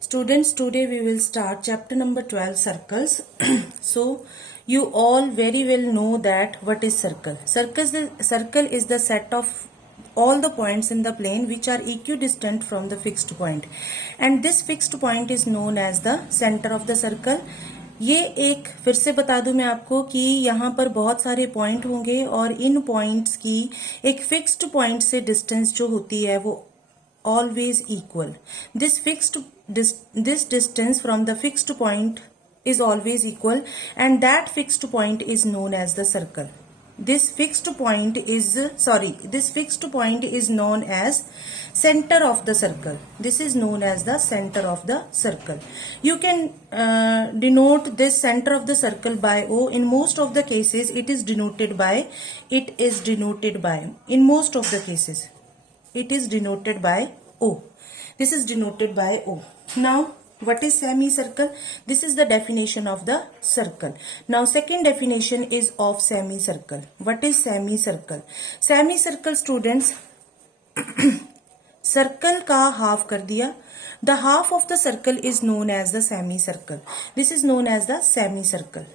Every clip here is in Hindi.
Students, today we will start chapter number 12, circles. So, you all very well know that what is circle. Circle is the set of all the points in the plane which are equidistant from the fixed point. And this fixed point is known as the center of the circle. ये एक फिर से बता दूं मैं आपको कि यहाँ पर बहुत सारे पॉइंट होंगे और इन पॉइंट्स की एक फिक्स्ड पॉइंट से डिस्टेंस जो होती है वो always equal. This distance from the fixed point is always equal, and that fixed point is known as the circle. This fixed point is known as center of the circle. This is known as the center of the circle. You can denote this center of the circle by O. In most of the cases it is denoted by in most of the cases it is denoted by O. This is denoted by O. Now, what is semicircle? This is the definition of the circle. Now, second definition is of semicircle. What is semicircle? Semicircle, students, circle का half कर दिया. The half of the circle is known as the semicircle. This is known as the semicircle.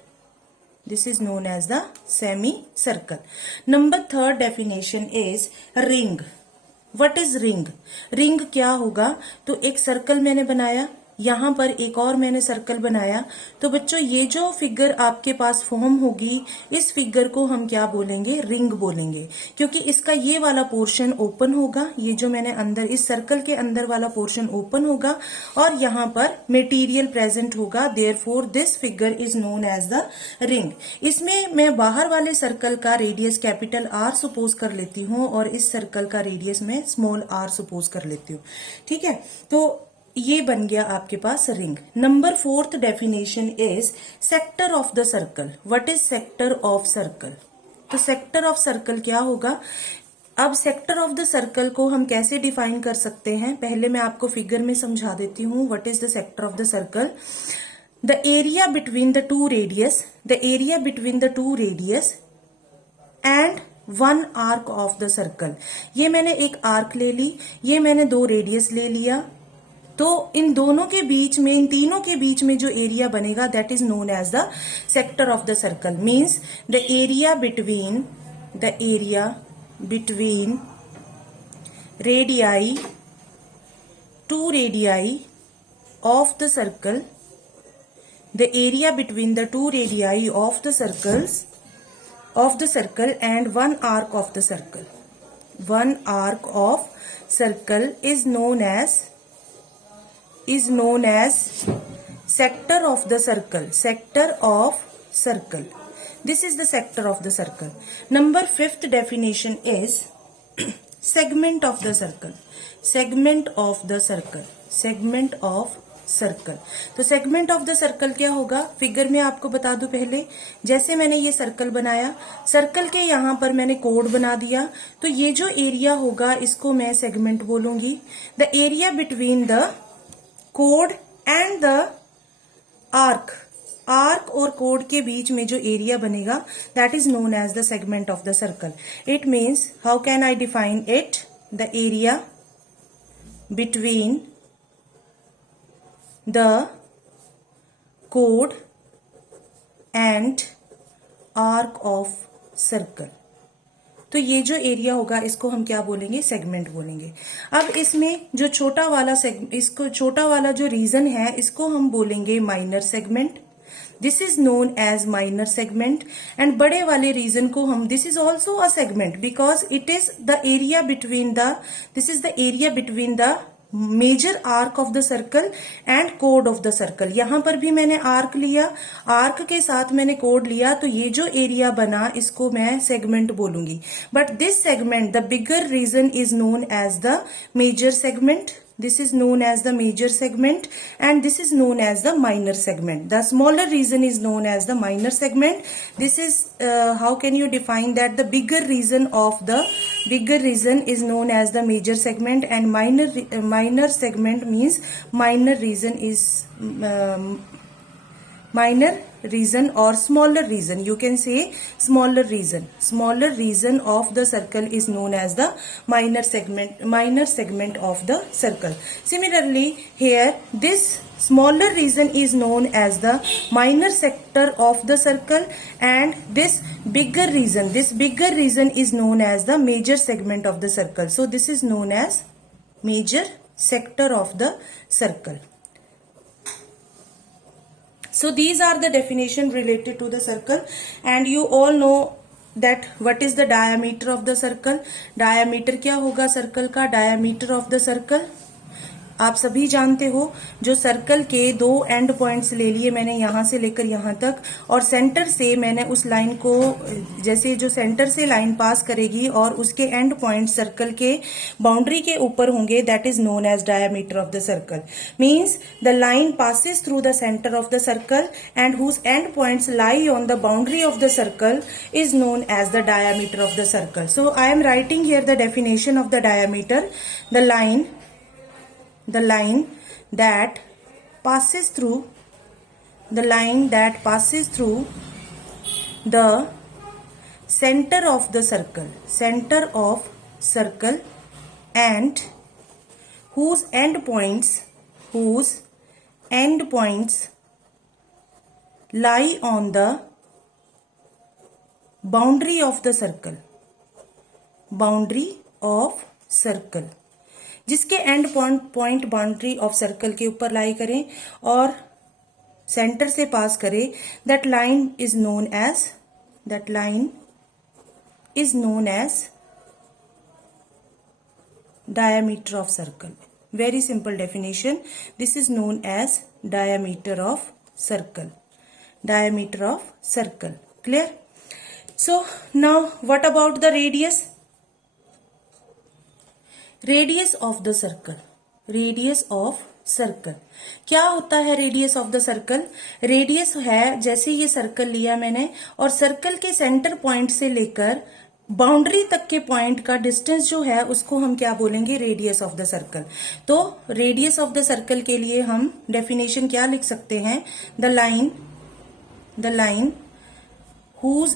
This is known as the semicircle. Number third definition is ring. What is ring? Ring क्या होगा? तो एक सर्कल मैंने बनाया, यहाँ पर एक और मैंने सर्कल बनाया, तो बच्चों ये जो फिगर आपके पास फॉर्म होगी इस फिगर को हम क्या बोलेंगे? रिंग बोलेंगे, क्योंकि इसका ये वाला पोर्शन ओपन होगा, ये जो मैंने अंदर इस सर्कल के अंदर वाला पोर्शन ओपन होगा और यहाँ पर मटेरियल प्रेजेंट होगा. Therefore this figure is known as the ring. इसमें मैं बाहर वाले सर्कल का रेडियस कैपिटल आर सपोज कर लेती हूँ और इस सर्कल का रेडियस मैं स्मॉल आर सपोज कर लेती हूँ. ठीक है, तो ये बन गया आपके पास ring. Number fourth definition is sector of the circle. What is sector of circle? तो सेक्टर ऑफ सर्कल क्या होगा? अब सेक्टर ऑफ द सर्कल को हम कैसे डिफाइन कर सकते हैं? पहले मैं आपको फिगर में समझा देती हूँ. What is the sector of the circle? The area between the to radius and one arc of the circle. ये मैंने एक आर्क ले ली, ये मैंने दो रेडियस ले लिया, तो इन दोनों के बीच में, इन तीनों के बीच में जो एरिया बनेगा that is known as the sector of the circle. Means the area between radii, two radii of the circle, the area between the two radii of the circle and one arc of the circle. One arc of circle is known as sector of the circle. This is the sector of the circle. Number fifth definition is segment of the circle. तो सेगमेंट ऑफ द सर्कल क्या होगा? फिगर में आपको बता दूं पहले, जैसे मैंने ये सर्कल बनाया, सर्कल के यहाँ पर मैंने कोड बना दिया, तो ये जो एरिया होगा इसको मैं सेगमेंट बोलूंगी. द एरिया बिटवीन द कोड एंड द आर्क और कोड के बीच में जो एरिया बनेगा that is known as the segment of the circle. It means, how can I define it? The area between the कोड एंड आर्क ऑफ सर्कल. तो ये जो एरिया होगा इसको हम क्या बोलेंगे? सेगमेंट बोलेंगे. अब इसमें जो छोटा वाला जो रीजन है इसको हम बोलेंगे minor segment. This is known as minor segment. And बड़े वाले रीजन को हम, this is also a segment because it is the area between the major arc of the circle and कोड ऑफ द सर्कल. यहां पर भी मैंने आर्क लिया, आर्क के साथ मैंने कोड लिया, तो ये जो एरिया बना इसको मैं सेगमेंट बोलूंगी. But this segment, the bigger region is known as the major segment. This is known as the major segment and this is known as the minor segment. The smaller region is known as the minor segment. This is how can you define that? The bigger region is known as the major segment and minor segment means minor region is minor region or smaller region, you can say smaller region of the circle is known as the minor segment of the circle. Similarly here this smaller region is known as the minor sector of the circle, and this bigger region is known as the major segment of the circle. So this is known as major sector of the circle. So these are the definition related to the circle, and you all know that what is the diameter of the circle. Diameter क्या होगा circle का? Diameter of the circle आप सभी जानते हो, जो सर्कल के दो एंड पॉइंट्स ले लिए मैंने यहां से लेकर यहां तक, और सेंटर से मैंने उस लाइन को, जैसे जो सेंटर से लाइन पास करेगी और उसके एंड पॉइंट सर्कल के बाउंड्री के ऊपर होंगे, that is known as diameter of the circle. Means the line passes through the centre of the circle and whose end points lie on the boundary of the circle is known as the diameter of the circle. So I am writing here the definition of the diameter. The line that passes through the center of the circle and whose end points lie on the boundary of the circle, जिसके end point boundary of circle के ऊपर लाई करें और सेंटर से पास करे, that line is known as diameter of circle. Very simple definition. This is known as diameter of circle. Clear? So now what about the radius? Radius of the circle क्या होता है? Radius of the circle, radius है, जैसे ये सर्कल लिया मैंने और सर्कल के सेंटर पॉइंट से लेकर बाउंड्री तक के पॉइंट का डिस्टेंस जो है उसको हम क्या बोलेंगे? Radius of the circle. तो रेडियस ऑफ द सर्कल के लिए हम डेफिनेशन क्या लिख सकते हैं? The line whose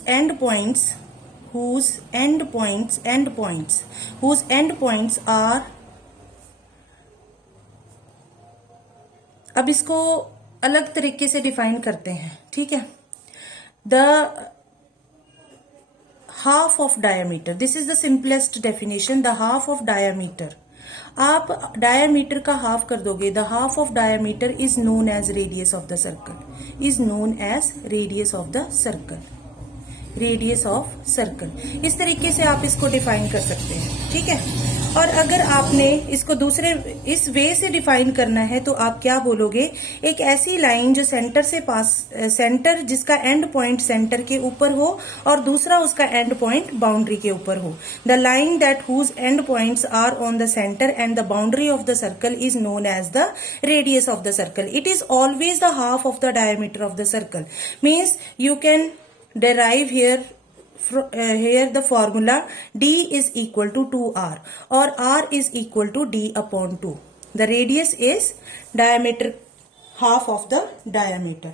end points are, अब इसको अलग तरीके से डिफाइन करते हैं, ठीक है. The half of diameter, this is the simplest definition. The half of diameter, आप डायमीटर का हाफ कर दोगे, the half of diameter is known as radius of the circle. Radius of circle, इस तरीके से आप इसको डिफाइन कर सकते हैं, ठीक है. और अगर आपने इसको दूसरे इस वे से डिफाइन करना है तो आप क्या बोलोगे? एक ऐसी लाइन जो सेंटर जिसका एंड पॉइंट सेंटर के ऊपर हो और दूसरा उसका एंड पॉइंट बाउंड्री के ऊपर हो. The line that whose end points are on the centre and the boundary of the circle is known as the radius of the circle. It is always the half of the diameter of the circle. Means you can derive here the formula D is equal to 2R or R is equal to D upon 2. The radius is diameter, half of the diameter.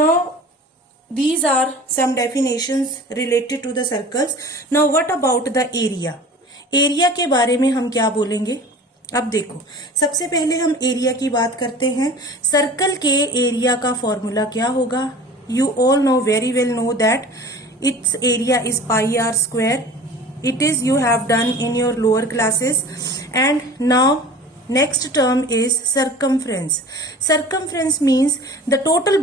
Now these are some definitions related to the circles. Now what about the area? Area के बारे में हम क्या बोलेंगे? अब देखो, सबसे पहले हम एरिया की बात करते हैं. सर्कल के एरिया का फॉर्मूला क्या होगा? You all know, very well know that its area is pi r square. It is, you have done in your lower classes. And now next term is circumference. Circumference means the total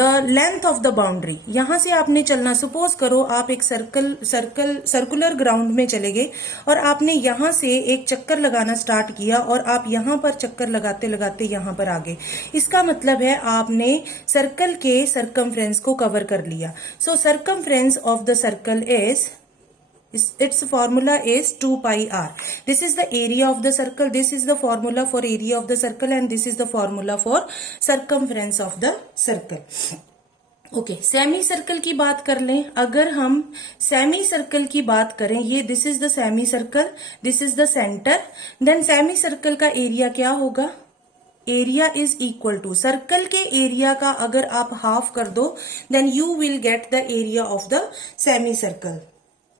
the length of the boundary. यहां से आपने चलना, सपोज करो आप एक सर्कुलर ग्राउंड में चले गए और आपने यहां से एक चक्कर लगाना स्टार्ट किया और आप यहां पर चक्कर लगाते लगाते यहां पर आ गए. इसका मतलब है आपने सर्कल के सर्कमफ्रेंस को कवर कर लिया. So circumference of the circle is, its formula is 2 pi r. This is the area of the circle, this is the formula for area of the circle, and this is the formula for circumference of the circle. Okay, semi circle की बात कर लें. अगर हम सेमी सर्कल की बात करें, ये this is the semi circle, this is the centre, then semi circle का एरिया क्या होगा? Area is equal to, circle के एरिया का अगर आप हाफ कर दो then you will get the area of the semi circle.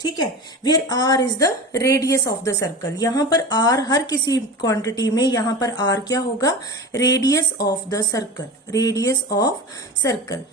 ठीक है, where r is the radius of the circle. यहां पर आर हर किसी क्वांटिटी में यहां पर आर क्या होगा, radius of the circle, radius of circle.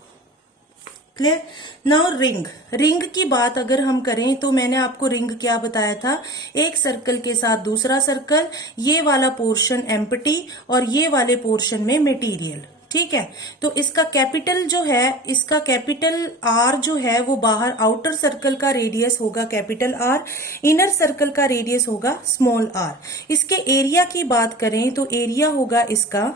Clear. Now ring, ring की बात अगर हम करें तो मैंने आपको रिंग क्या बताया था, एक सर्कल के साथ दूसरा सर्कल, ये वाला पोर्शन एम्प्टी और ये वाले पोर्शन में मटेरियल। ठीक है, तो इसका कैपिटल जो है, इसका कैपिटल आर जो है वो बाहर आउटर सर्कल का रेडियस होगा कैपिटल आर, इनर सर्कल का रेडियस होगा स्मॉल आर। इसके एरिया की बात करें तो एरिया होगा इसका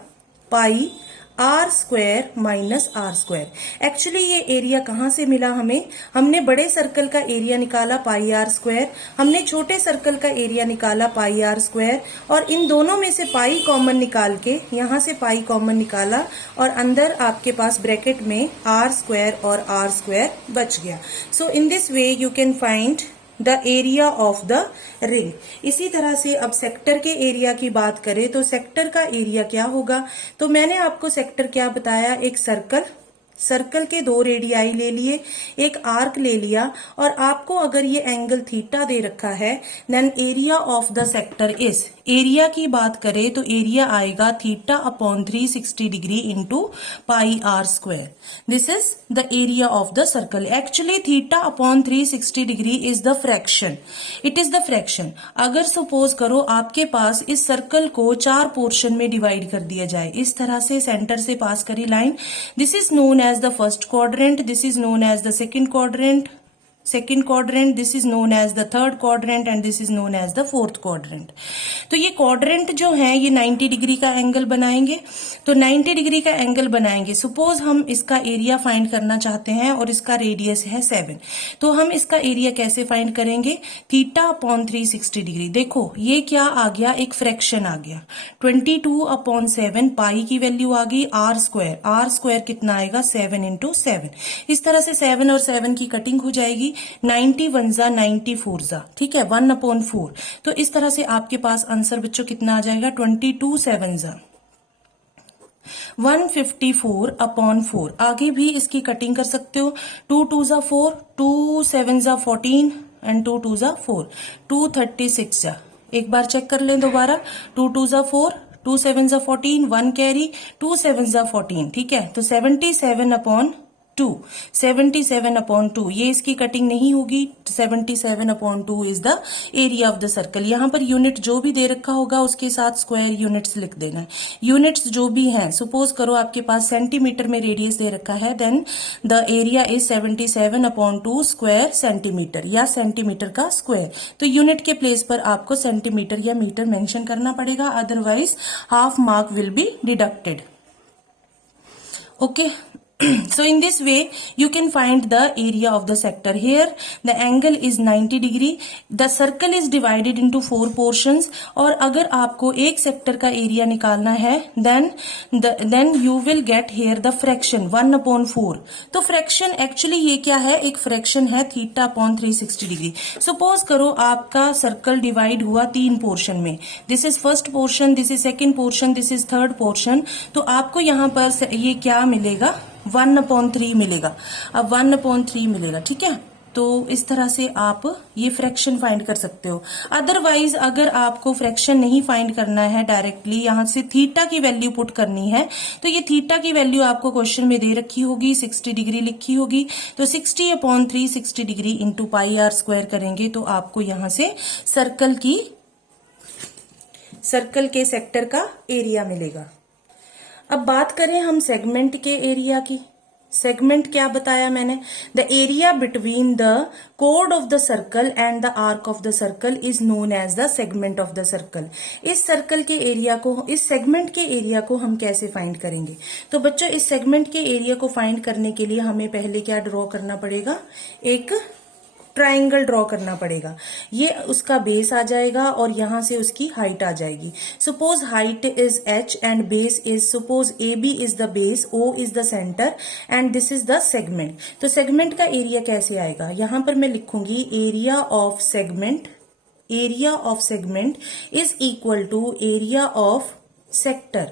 pi are square minus R square. Actually ये एरिया कहाँ से मिला हमें, हमने बड़े सर्कल का एरिया निकाला पाई आर स्क्वायर, हमने छोटे सर्कल का एरिया निकाला पाई आर स्क्वायर, और इन दोनों में से पाई कॉमन निकाल के यहां से पाई कॉमन निकाला और अंदर आपके पास ब्रैकेट में आर स्क्वायर और आर स्क्वायर बच गया। So in this way you can find the area of the ring. इसी तरह से अब सेक्टर के एरिया की बात करें तो सेक्टर का एरिया क्या होगा, तो मैंने आपको सेक्टर क्या बताया, एक सर्कल, सर्कल के दो रेडियाई ले लिए, एक आर्क ले लिया, और आपको अगर ये एंगल थीटा दे रखा है then area of the sector is, area की बात करें तो एरिया आएगा theta upon 360 degree into pi are square. This is the area of the circle. Actually theta upon 360 degree is the fraction, it is the fraction. अगर सपोज करो आपके पास इस सर्कल को 4 पोर्शन में डिवाइड कर दिया जाए, इस तरह से सेंटर से पास करी line, this is known as the first quadrant, this is known as the second quadrant, this is known as the third quadrant and this is known as the fourth quadrant। तो ये क्वाड्रेंट जो है ये 90 डिग्री का एंगल बनाएंगे, तो 90 डिग्री का एंगल बनाएंगे। सपोज हम इसका एरिया फाइंड करना चाहते हैं और इसका रेडियस है 7, तो हम इसका एरिया कैसे फाइंड करेंगे, थीटा अपॉन 360 डिग्री। देखो ये क्या आ गया, एक फ्रैक्शन आ गया, 22 अपॉन 7 पाई की वैल्यू आ गई आर स्क्वायर, आर स्क्वायर कितना आएगा 7 इंटू 7। इस तरह से 7 और 7 की कटिंग हो जाएगी, 91 जा 94 जा, ठीक है, 1 अपॉन 4। तो इस तरह से आपके पास आंसर बच्चों कितना आ जाएगा, 22 7 जा 154 अपॉन 4। आगे भी इसकी कटिंग कर सकते हो, 2 2 जा 4, 2 7 जा 14 एंड 2 2 जा 4, 236 जा। एक बार चेक कर लें दोबारा, 2 2 जा 4, 2 7 जा 14, 1 कैरी, 2 7 जा 14, ठीक है, तो 77 अपॉन 2, 77 अपॉन 2, ये इसकी कटिंग नहीं होगी। 77 upon 2 is the area of the circle. यहां पर यूनिट जो भी दे रखा होगा उसके साथ स्क्वायर यूनिट्स लिख देना है। यूनिट्स जो भी हैं, सपोज करो आपके पास सेंटीमीटर में रेडियस दे रखा है, then the area is 77 upon 2 square centimetre, या सेंटीमीटर का स्क्वायर। तो यूनिट के प्लेस पर आपको सेंटीमीटर या मीटर मेंशन करना पड़ेगा, otherwise half mark will be deducted. Okay, so in this way you can find the area of the sector। Here the angle is 90 degree, the circle is divided into 4 portions, और अगर आपको एक सेक्टर का एरिया निकालना है then you will get here the fraction 1 upon 4। तो फ्रैक्शन एक्चुअली ये क्या है, एक फ्रैक्शन है थीटा अपॉन 360 डिग्री। सपोज करो आपका सर्कल डिवाइड हुआ 3 पोर्शन में, this is first portion, this is second portion, this is third portion, तो आपको यहाँ पर ये क्या मिलेगा, 1/3 मिलेगा। अब 1/3 मिलेगा, ठीक है। तो इस तरह से आप ये फ्रैक्शन फाइंड कर सकते हो। अदरवाइज अगर आपको फ्रैक्शन नहीं फाइंड करना है, डायरेक्टली यहां से थीटा की वैल्यू पुट करनी है, तो ये थीटा की वैल्यू आपको क्वेश्चन में दे रखी होगी, 60 डिग्री लिखी होगी, तो 60 upon 360 degree into pi are square करेंगे तो आपको यहां से सर्कल के सेक्टर का एरिया मिलेगा। अब बात करें हम सेगमेंट के एरिया की। सेगमेंट क्या बताया मैंने, द एरिया बिटवीन द कोड of the circle and the arc of the circle is known as the segment of the circle. इस सर्कल के एरिया को, इस सेगमेंट के एरिया को हम कैसे फाइंड करेंगे, तो बच्चों इस सेगमेंट के एरिया को फाइंड करने के लिए हमें पहले क्या ड्रॉ करना पड़ेगा, एक ट्राइंगल ड्रॉ करना पड़ेगा। ये उसका बेस आ जाएगा और यहां से उसकी हाइट आ जाएगी। Suppose height is h and base is, suppose AB is the base, O is the centre and this is the segment. तो सेगमेंट का एरिया कैसे आएगा, यहां पर मैं लिखूंगी area of segment, area of segment is equal to area of sector,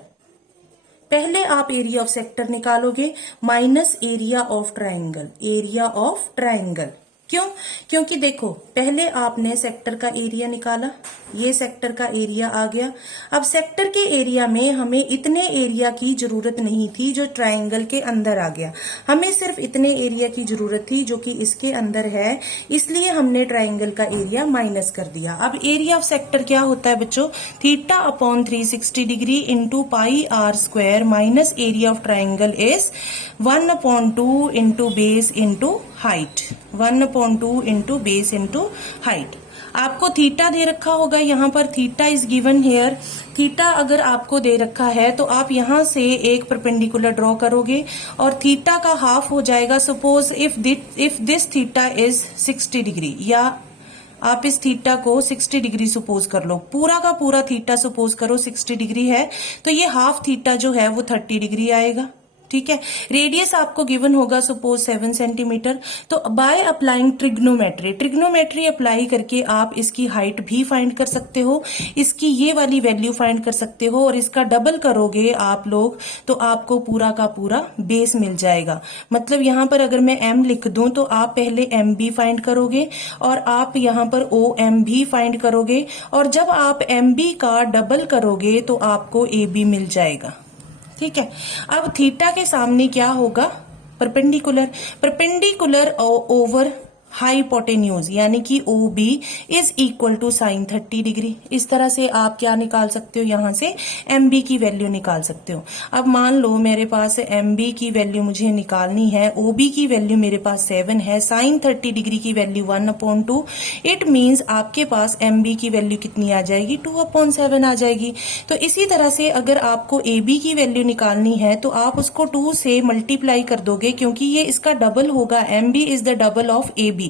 पहले आप एरिया ऑफ सेक्टर निकालोगे minus area of triangle, area of triangle. क्यों? क्योंकि देखो पहले आपने सेक्टर का एरिया निकाला, ये सेक्टर का एरिया आ गया। अब सेक्टर के एरिया में हमें इतने एरिया की जरूरत नहीं थी जो ट्राइंगल के अंदर आ गया, हमें सिर्फ इतने एरिया की जरूरत थी जो कि इसके अंदर है, इसलिए हमने ट्राइंगल का एरिया माइनस कर दिया। अब एरिया ऑफ सेक्टर क्या होता है बच्चों? Theta upon 360 degree into pi are square minus area of triangle is 1/2 into base into height, 1/2 into base into height. आपको थीटा दे रखा होगा, यहाँ पर theta is given here. Theta अगर आपको दे रखा है तो आप यहाँ से एक परपेंडिकुलर ड्रॉ करोगे और थीटा का हाफ हो जाएगा। Suppose if this theta is 60 degree, या आप इस थीटा को 60 डिग्री सपोज कर लो, पूरा का पूरा थीटा सपोज करो 60 डिग्री है, तो ये हाफ थीटा जो है वो 30 डिग्री आएगा। ठीक है, रेडियस आपको गिवन होगा सपोज 7 सेंटीमीटर। तो by applying trigonometry, trigonometry apply करके आप इसकी हाइट भी फाइंड कर सकते हो, इसकी ये वाली वैल्यू फाइंड कर सकते हो, और इसका डबल करोगे आप लोग तो आपको पूरा का पूरा बेस मिल जाएगा। मतलब यहाँ पर अगर मैं m लिख दूं तो आप पहले एम बी फाइंड करोगे और आप यहाँ पर ओ एम भी फाइंड करोगे, और जब आप एम बी का डबल करोगे तो आपको ए बी मिल जाएगा। ठीक है, अब थीटा के सामने क्या होगा? परपेंडिकुलर, परपेंडिकुलर ओवर हाइपोटेन्यूज यानी कि O B is equal to sine 30 degree. इस तरह से आप क्या निकाल सकते हो? यहां से एम बी की वैल्यू निकाल सकते हो। अब मान लो मेरे पास एम बी की वैल्यू मुझे निकालनी है, ओ बी की वैल्यू मेरे पास 7 है, साइन 30 डिग्री की वैल्यू 1/2। इट मीन्स आपके पास एम बी की वैल्यू कितनी आ जाएगी? 2/7 आ जाएगी। तो इसी तरह से अगर आपको ए बी की वैल्यू निकालनी है तो आप उसको 2 से मल्टीप्लाई कर दोगे, क्योंकि ये इसका डबल होगा। M B is the double of A B,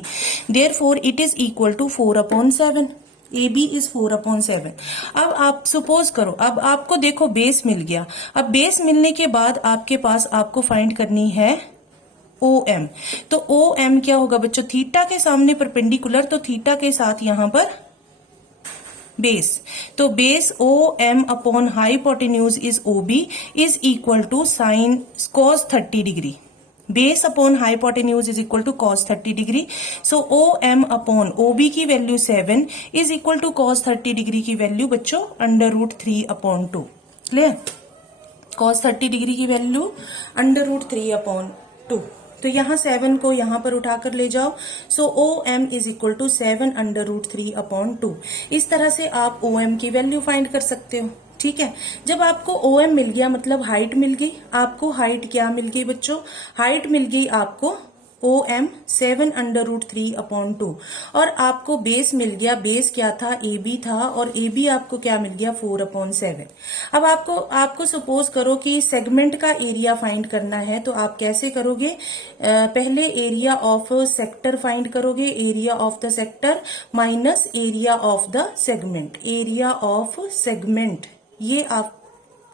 therefore it is equal to 4/7। AB is 4/7। अब आप सपोज करो, अब आपको देखो बेस मिल गया। अब बेस मिलने के बाद आपके पास आपको फाइंड करनी है OM। तो OM क्या होगा बच्चों? थीटा के सामने परपेंडिकुलर, तो थीटा के साथ यहां पर बेस, तो base OM upon hypotenuse is OB is equal to sine cos 30 degree. Base upon hypotenuse is equal to cos 30 degree. So OM upon OB की value 7 is equal to cos 30 degree की वैल्यू बच्चों √3/2। क्लियर? cos 30 डिग्री की वैल्यू √3/2। तो यहाँ 7 को यहाँ पर उठाकर ले जाओ। सो OM इज इक्वल टू 7 √3/2। इस तरह से आप OM की वैल्यू फाइंड कर सकते हो। ठीक है, जब आपको OM मिल गया मतलब हाइट मिल गई। आपको हाइट क्या मिल गई बच्चों? हाइट मिल गई आपको OM 7 √3/2, और आपको बेस मिल गया। बेस क्या था? AB था, और AB आपको क्या मिल गया? 4/7। अब आपको सपोज करो कि सेगमेंट का एरिया फाइंड करना है, तो आप कैसे करोगे? पहले एरिया ऑफ सेक्टर फाइंड करोगे, area of the sector minus area of the segment, area of segment, ये आप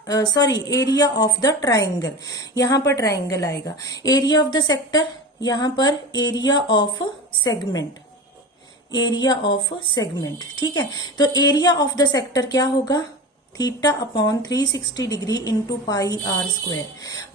एरिया ऑफ द ट्राइंगल, यहां पर ट्राइंगल आएगा। एरिया ऑफ द सेक्टर, यहां पर area of segment, area of segment. ठीक है, तो एरिया ऑफ द सेक्टर क्या होगा? Theta upon 360 degree into pi are square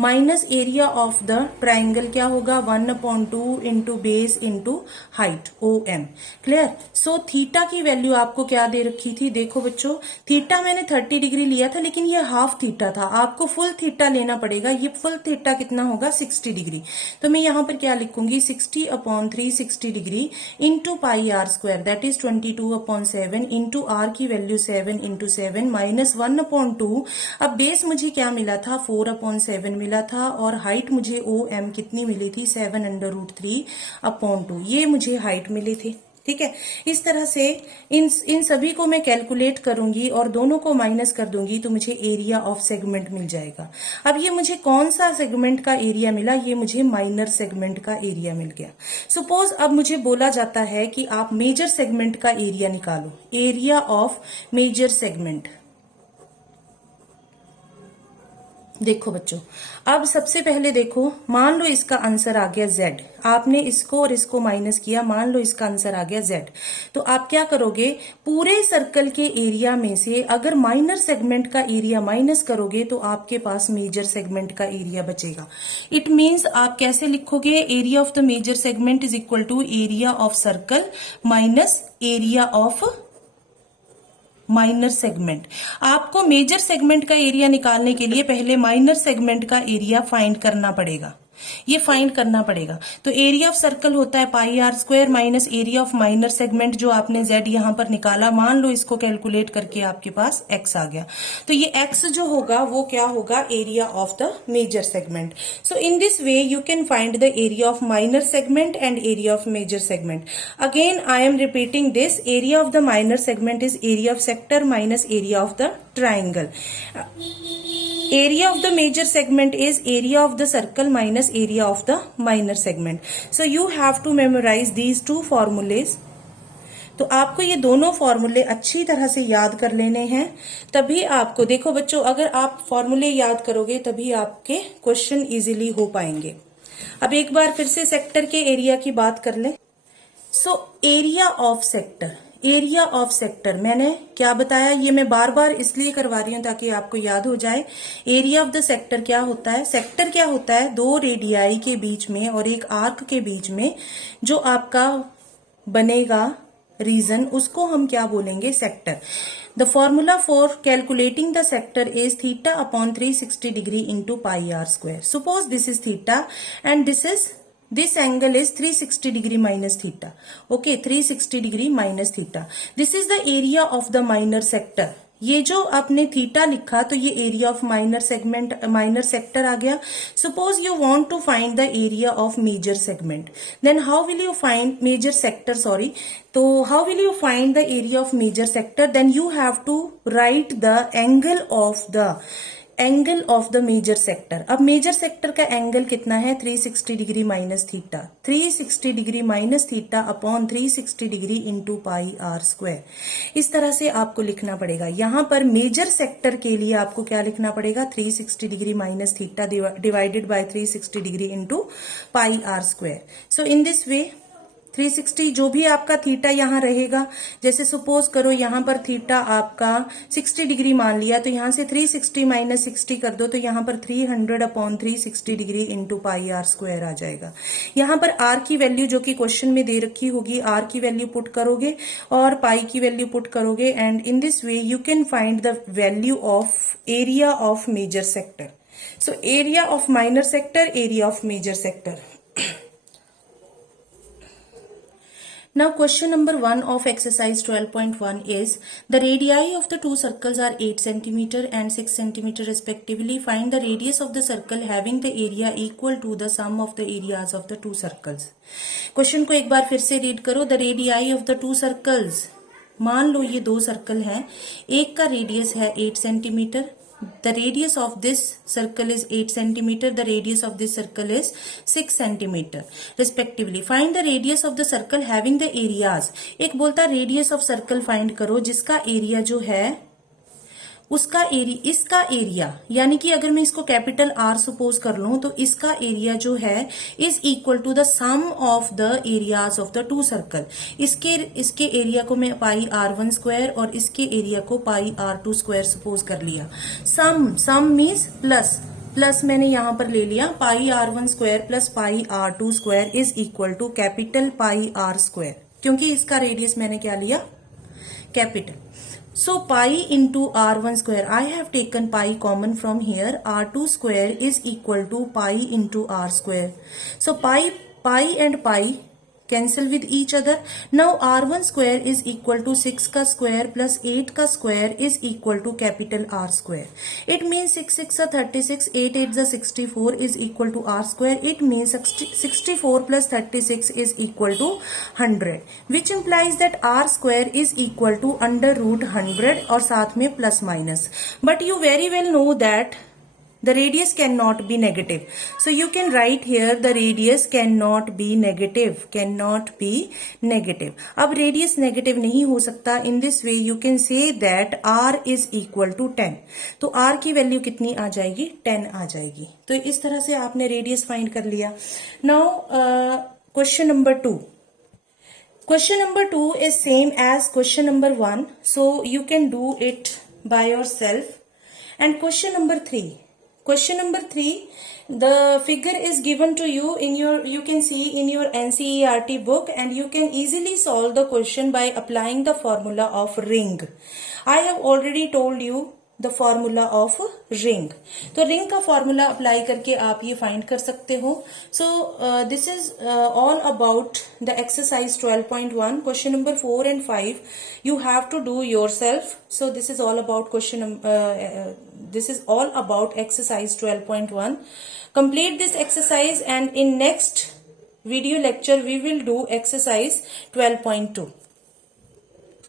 minus area of the triangle क्या होगा? 1/2 into base into height OM। Clear? So theta की वैल्यू आपको क्या दे रखी थी? देखो बच्चों, थीटा मैंने 30 डिग्री लिया था, लेकिन ये हाफ थीटा था। आपको फुल थीटा लेना पड़ेगा। ये फुल थीटा कितना होगा? 60 डिग्री। तो मैं यहाँ पर क्या लिखूंगी? 60/360 degree into pi are square, that is 22/7 into r की वैल्यू 7 इंटू 7 माइनस 1/2। अब बेस मुझे क्या मिला था? 4/7 मिला था, और हाइट मुझे OM कितनी मिली थी? 7 √3/2। ये मुझे हाइट मिली थी। ठीक है, इस तरह से इन सभी को मैं कैलकुलेट करूंगी और दोनों को माइनस कर दूंगी तो मुझे एरिया ऑफ सेगमेंट मिल जाएगा। अब ये मुझे कौन सा सेगमेंट का एरिया मिला? ये मुझे माइनर सेगमेंट का एरिया मिल गया। सपोज अब मुझे बोला जाता है कि आप मेजर सेगमेंट का एरिया निकालो, एरिया ऑफ मेजर सेगमेंट। देखो बच्चों, अब सबसे पहले देखो, मान लो इसका आंसर आ गया z, आपने इसको और इसको माइनस किया, मान लो इसका आंसर आ गया z, तो आप क्या करोगे, पूरे सर्कल के एरिया में से अगर माइनर सेगमेंट का एरिया माइनस करोगे तो आपके पास मेजर सेगमेंट का एरिया बचेगा। इट मीन्स आप कैसे लिखोगे, area of the major segment is equal to area of circle minus area of minor segment. आपको मेजर सेगमेंट का एरिया निकालने के लिए पहले माइनर सेगमेंट का एरिया फाइंड करना पड़ेगा, ये फाइंड करना पड़ेगा। तो एरिया ऑफ सर्कल होता है pi are square minus area of minor segment जो आपने z यहां पर निकाला, मान लो इसको कैलकुलेट करके आपके पास x आ गया, तो ये x जो होगा वो क्या होगा, area of the major segment. So in this way you can find the area of minor segment and area of major segment. Again I am repeating this, area of the minor segment is area of sector minus area of the triangle. Area of the major segment is area of the circle minus area of the minor segment. So you have to memorize these two formulas. तो आपको ये दोनों फॉर्मूले अच्छी तरह से याद कर लेने हैं, तभी आपको, देखो बच्चों, अगर आप फॉर्मूले याद करोगे तभी आपके क्वेश्चन इजीली हो पाएंगे। अब एक बार फिर से सेक्टर के एरिया की बात कर ले। सो area of sector, area of sector मैंने क्या बताया, ये मैं बार बार इसलिए करवा रही हूं ताकि आपको याद हो जाए। एरिया ऑफ द सेक्टर क्या होता है, सेक्टर क्या होता है, दो रेडियाई के बीच में और एक आर्क के बीच में जो आपका बनेगा रीजन, उसको हम क्या बोलेंगे, sector. The formula for calculating the sector is theta upon 360 degree into pi are square. Suppose this is theta and this angle is 360 degree minus theta. Okay, 360 degree minus theta. This is the area of the minor sector. ये जो आपने थीटा लिखा तो ये area of minor segment, minor sector आ गया। Suppose you want to find the area of major segment, then how will you find major sector, sorry, तो how will you find the area of major sector, then you have to write the angle of the major sector. अब मेजर सेक्टर का एंगल कितना है, 360 degree minus theta, 360 degree minus theta upon 360 degree into pi are square. इस तरह से आपको लिखना पड़ेगा। यहां पर मेजर सेक्टर के लिए आपको क्या लिखना पड़ेगा, 360 degree minus theta divided by 360 degree into pi are square. So in this way 360 जो भी आपका थीटा यहां रहेगा, जैसे सपोज करो यहां पर थीटा आपका 60 डिग्री मान लिया, तो यहां से 360 माइनस 60 कर दो, तो यहां पर 300 upon 360 degree into pi are square आ जाएगा। यहां पर आर की वैल्यू जो कि क्वेश्चन में दे रखी होगी, आर की वैल्यू पुट करोगे और पाई की वैल्यू पुट करोगे, and in this way you can find the value of area of major sector. So area of minor sector, area of major sector. Now question number 1 of exercise 12.1 is, the radii of the two circles are 8 cm and 6 cm respectively. Find the radius of the circle having the area equal to the sum of the areas of the two circles. Question को एक बार फिर से रीड करो। The radii of the two circles, मान लो ये दो सर्कल हैं, एक का रेडियस है 8 centimetre, the radius of this circle is 8 centimeter, the radius of this circle is 6 centimeter respectively. Find the radius of the circle having the areas. एक बोलता है radius of circle find करो जिसका एरिया जो है उसका एरिया, इसका एरिया, यानी कि अगर मैं इसको कैपिटल आर सपोज कर लूं तो इसका एरिया जो है is equal to the sum of the areas of the two circle. इसके एरिया को मैं पाई r1 स्क्वायर और इसके एरिया को पाई r2 स्क्वायर सपोज कर लिया। सम मीन्स प्लस मैंने यहां पर ले लिया, pi r1 square plus pi r2 square is equal to capital pi r square, क्योंकि इसका रेडियस मैंने क्या लिया, capital. So pi into r1 square, I have taken pi common from here, r2 square is equal to pi into r square. So pi and pi cancel with each other. Now r1 square is equal to 6 का square plus 8 का square is equal to capital R square. It means 6 6 are 36, 8 8 are 64 is equal to R square. It means 64 plus 36 is equal to 100, which implies that R square is equal to under root 100 और साथ में plus minus. But you very well know that The radius cannot be negative. So you can write here the radius cannot be negative. Cannot be negative. अब radius negative नहीं हो सकता. In this way you can say that r is equal to 10. तो r की वैल्यू कितनी आ जाएगी? 10 आ जाएगी. तो इस तरह से आपने रेडियस फाइंड कर लिया. Now question number 2. Question number 2 is same as question number 1. So you can do it by yourself. And question number 3. Question number 3, the figure is given to you in your, you can see in your NCERT book, and you can easily solve the question by applying the formula of ring. I have already told you the formula of ring. तो ring का formula apply करके आप ये find कर सकते हो. So this is all about the exercise 12.1. Question number 4 and 5 you have to do yourself. So this is all about this is all about exercise 12.1. Complete this exercise, and in next video lecture we will do exercise 12.2.